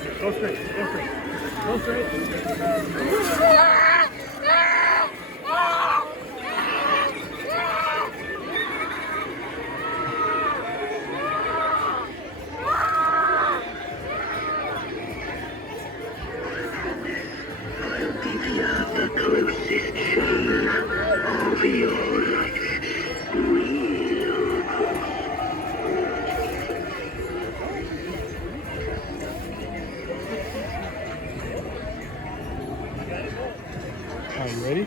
Go straight. Go straight. Go straight. I'll give you the closest shave of your life. Real Are you ready?